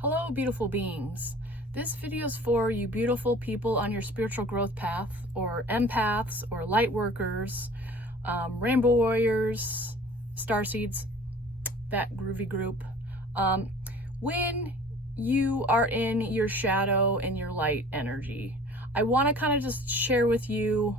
Hello, beautiful beings. This video is for you beautiful people on your spiritual growth path, or empaths, or light workers, rainbow warriors, starseeds, that groovy group. When you are in your shadow and your light energy, I want to kind of just share with you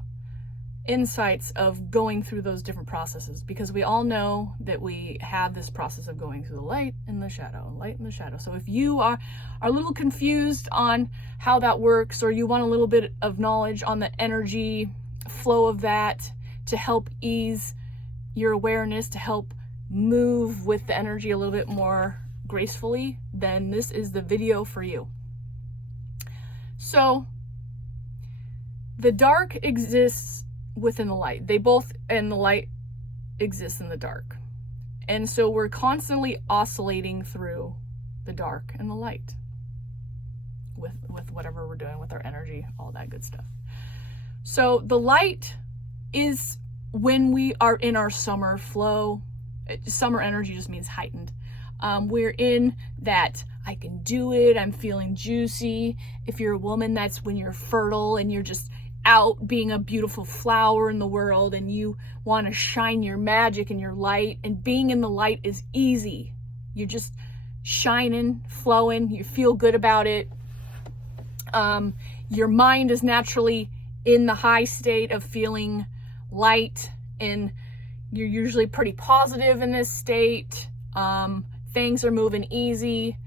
insights of going through those different processes, because we all know that we have this process of going through the light and the shadow, light and the shadow. So if you are a little confused on how that works, or you want a little bit of knowledge on the energy flow of that to help ease your awareness, to help move with the energy a little bit more gracefully, then this is the video for you. So the dark exists within the light. They both, and the light exists in the dark. And so we're constantly oscillating through the dark and the light with whatever we're doing with our energy, all that good stuff. So the light is when we are in our summer flow. Summer energy just means heightened. We're in that I can do it, I'm feeling juicy. If you're a woman, that's when you're fertile and you're just out being a beautiful flower in the world, and you want to shine your magic and your light, and being in the light is easy. You're just shining, flowing, you feel good about it. Your mind is naturally in the high state of feeling light, and you're usually pretty positive in this state. Things are moving easy.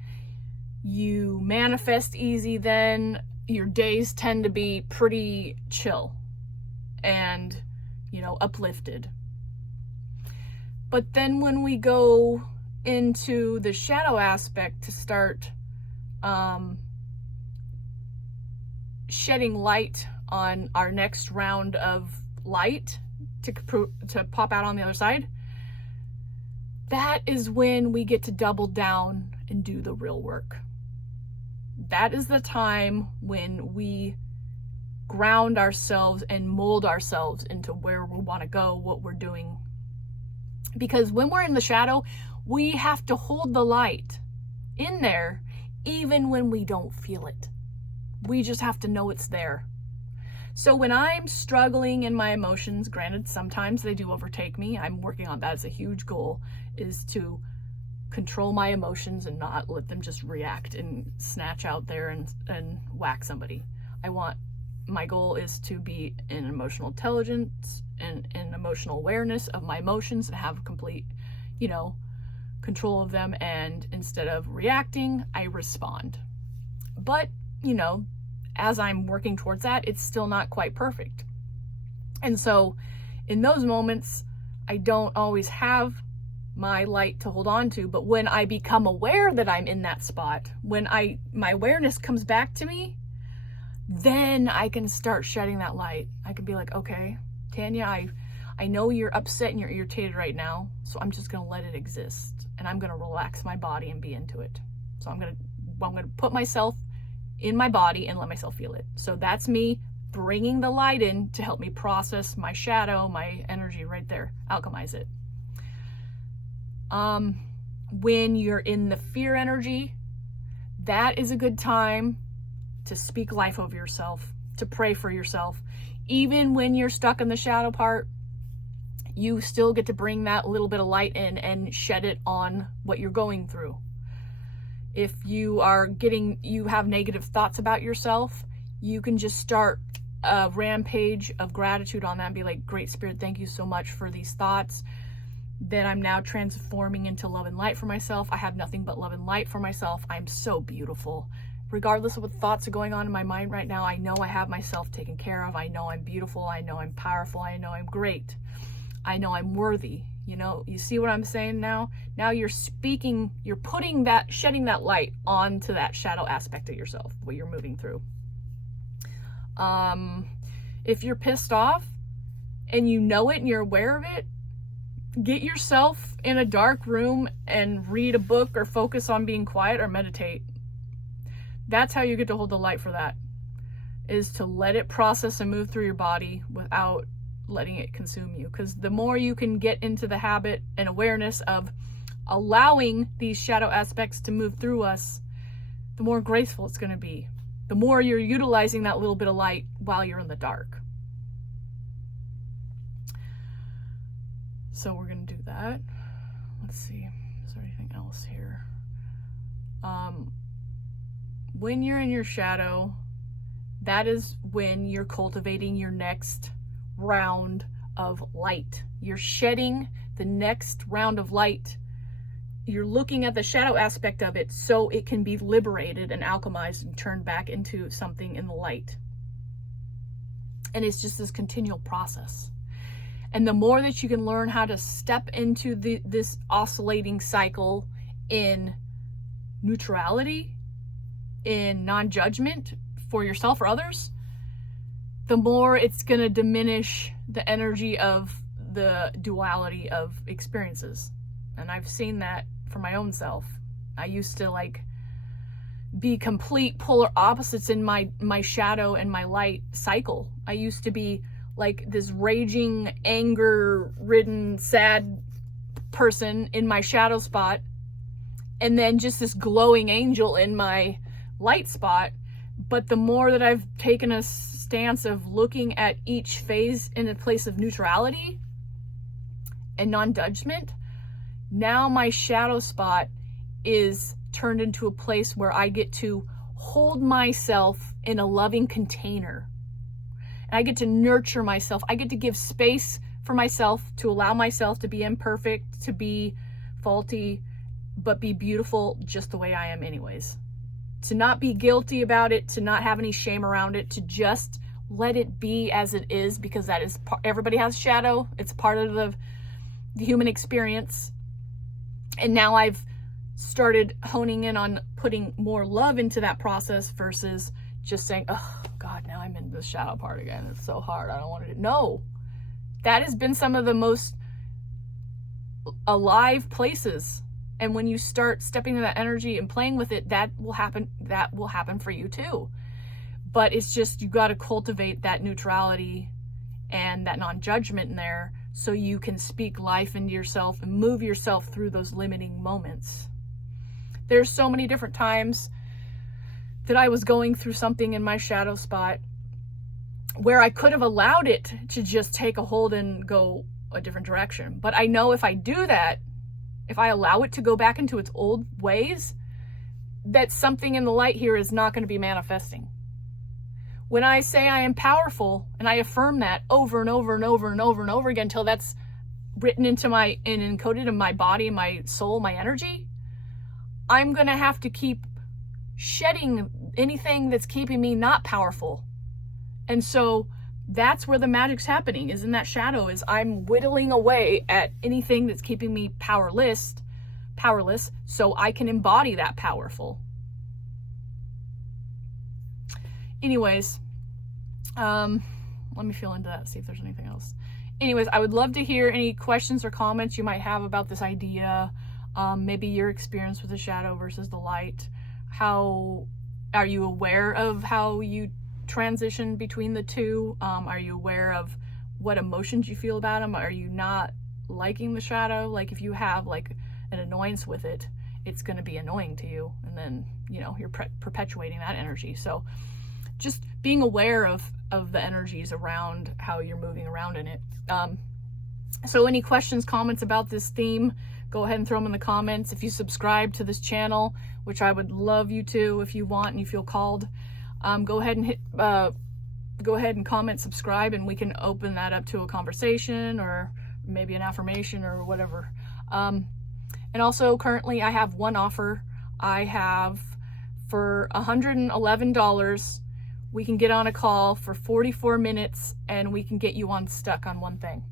You manifest easy then. Your days tend to be pretty chill and, uplifted. But then when we go into the shadow aspect to start shedding light on our next round of light to pop out on the other side, that is when we get to double down and do the real work. That is the time when we ground ourselves and mold ourselves into where we want to go, what we're doing. Because when we're in the shadow, we have to hold the light in there even when we don't feel it. We just have to know it's there. So when I'm struggling in my emotions, granted, sometimes they do overtake me. I'm working on that. It's a huge goal, is to control my emotions and not let them just react and snatch out there and whack somebody. My goal is to be in emotional intelligence and emotional awareness of my emotions and have complete, control of them. And instead of reacting, I respond. But, as I'm working towards that, it's still not quite perfect. And so in those moments, I don't always have my light to hold on to, but when I become aware that I'm in that spot, when my awareness comes back to me, then I can start shedding that light. I can be like, okay, Tanya, I know you're upset and you're irritated right now, so I'm just gonna let it exist, and I'm gonna relax my body and be into it. So I'm gonna put myself in my body and let myself feel it. So that's me bringing the light in to help me process my shadow, my energy right there, alchemize it. When you're in the fear energy, that is a good time to speak life over yourself, to pray for yourself. Even when you're stuck in the shadow part, you still get to bring that little bit of light in and shed it on what you're going through. If you have negative thoughts about yourself, you can just start a rampage of gratitude on that and be like, Great Spirit, thank you so much for these thoughts that I'm now transforming into love and light for myself. I have nothing but love and light for myself. I'm so beautiful. Regardless of what thoughts are going on in my mind right now, I know I have myself taken care of. I know I'm beautiful. I know I'm powerful. I know I'm great. I know I'm worthy. You see what I'm saying now? Now you're speaking, you're shedding that light onto that shadow aspect of yourself, what you're moving through. If you're pissed off and you know it and you're aware of it, get yourself in a dark room and read a book, or focus on being quiet, or meditate. That's how you get to hold the light for that, is to let it process and move through your body without letting it consume you. Because the more you can get into the habit and awareness of allowing these shadow aspects to move through us, the more graceful it's going to be. The more you're utilizing that little bit of light while you're in the dark. So we're going to do that. Let's see. Is there anything else here? When you're in your shadow, that is when you're cultivating your next round of light. You're shedding the next round of light. You're looking at the shadow aspect of it so it can be liberated and alchemized and turned back into something in the light. And it's just this continual process. And the more that you can learn how to step into this oscillating cycle in neutrality, in non-judgment for yourself or others, the more it's going to diminish the energy of the duality of experiences. And I've seen that for my own self. I used to like be complete polar opposites in my shadow and my light cycle. I used to be like this raging, anger-ridden, sad person in my shadow spot, and then just this glowing angel in my light spot. But the more that I've taken a stance of looking at each phase in a place of neutrality and non-judgment, now my shadow spot is turned into a place where I get to hold myself in a loving container. And I get to nurture myself. I get to give space for myself to allow myself to be imperfect, to be faulty, but be beautiful just the way I am anyways. To not be guilty about it, to not have any shame around it, to just let it be as it is, because that is, everybody has shadow. It's part of the human experience. And now I've started honing in on putting more love into that process versus just saying, oh God, now I'm in the shadow part again. It's so hard. I don't want to do. No, that has been some of the most alive places. And when you start stepping into that energy and playing with it, that will happen for you too. But it's just, you got to cultivate that neutrality and that non-judgment in there so you can speak life into yourself and move yourself through those limiting moments. There's so many different times that I was going through something in my shadow spot where I could have allowed it to just take a hold and go a different direction. But I know if I do that, if I allow it to go back into its old ways, that something in the light here is not going to be manifesting. When I say I am powerful and I affirm that over and over and over and over and over again until that's written into and encoded in my body, my soul, my energy, I'm going to have to keep shedding anything that's keeping me not powerful. And so that's where the magic's happening, is in that shadow, is I'm whittling away at anything that's keeping me powerless, so I can embody that powerful. Anyways, let me feel into that, see if there's anything else. Anyways, I would love to hear any questions or comments you might have about this idea. Maybe your experience with the shadow versus the light. How are you aware of how you transition between the two? Are you aware of what emotions you feel about them? Are you not liking the shadow? Like if you have like an annoyance with it, it's going to be annoying to you, and then you're perpetuating that energy. So just being aware of the energies around how you're moving around in it. So any questions, comments about this theme, go ahead and throw them in the comments. If you subscribe to this channel, which I would love you to if you want and you feel called, go ahead and comment, subscribe, and we can open that up to a conversation or maybe an affirmation or whatever. And also currently I have one offer. I have for $111, we can get on a call for 44 minutes and we can get you unstuck on one thing.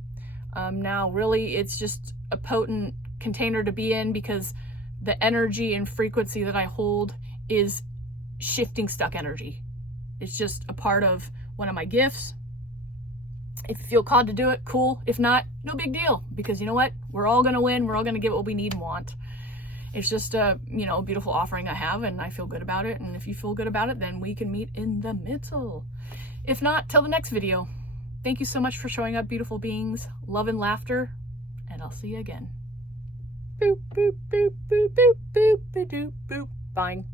Now really it's just a potent container to be in, because the energy and frequency that I hold is shifting stuck energy. It's just a part of one of my gifts. If you feel called to do it, cool. If not, no big deal, because you know what? We're all going to win. We're all going to get what we need and want. It's just a, beautiful offering I have, and I feel good about it. And if you feel good about it, then we can meet in the middle. If not, till the next video. Thank you so much for showing up, beautiful beings. Love and laughter, and I'll see you again. Boop, boop, boop, boop, boop, boop, boop, boop, boop. Bye.